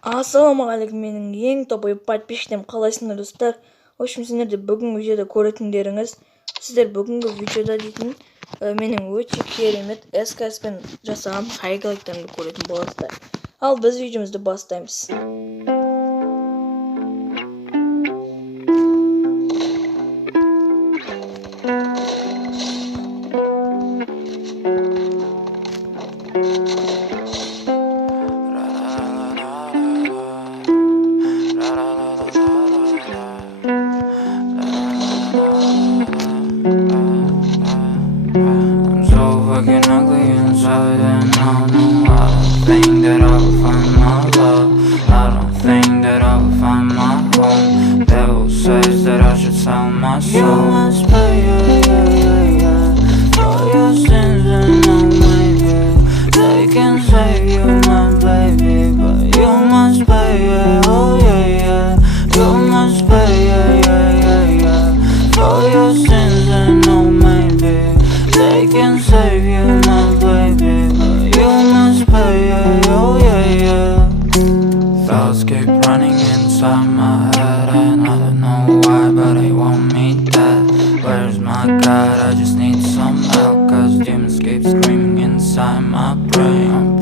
Ассалаумағалейкум, менің ең топ подписчиктерім, қалайсыңдар достар? В общем, сіздерде бүгінгі видеода көретіндеріңіз, сіздер бүгінгі видеода дейтін менің өте керемет SKS-пен жасаған хайгайлайтарымды көретін боласыздар. Ал біз видеомызды бастаймыз. I'm so fucking ugly inside, and I don't think that I will find my love. I don't think that I will find my home. Devil says that I should sell my soul. You must pay, yeah, for your sins, and no maybe they can save you, my baby, but you must pay, oh yeah, you must pay, yeah, for your sins, and no maybe they can save you, my baby, but you must pay, oh yeah. Thoughts keep running inside my head, and I don't know why, but I won't meet that. Where's my God? I just need some help, cause demons keep screaming inside my brain. I'm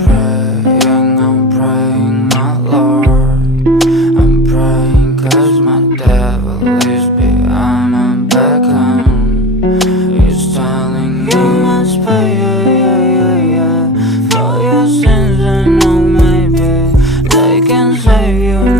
praying, my Lord. I'm praying cause my devil is behind my back, he's telling me you must pay, yeah, for your sins, and no maybe they can save you.